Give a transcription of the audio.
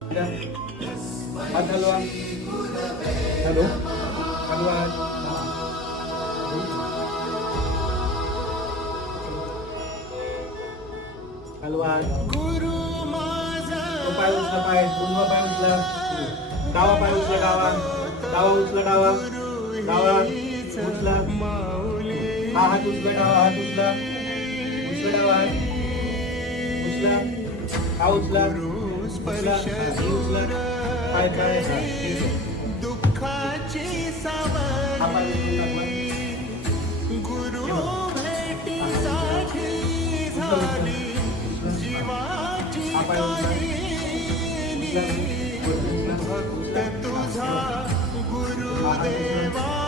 हात हलवा. हॅलो हलवा. हलवा. पाय उचला, पाय उजवा पाय उचला, डावा पाय उचला, डावा डावा उचला, डावा डावा उचला, हा हात उचला, डावा हात उचला, उचला डावा हात उचला, हा उचला, उचला उचला, पाय पाय दुःखाची हा पाय उचलून गुरु भेटीसाठी झाली जीवाची भक्त तुझा गुरुदेवा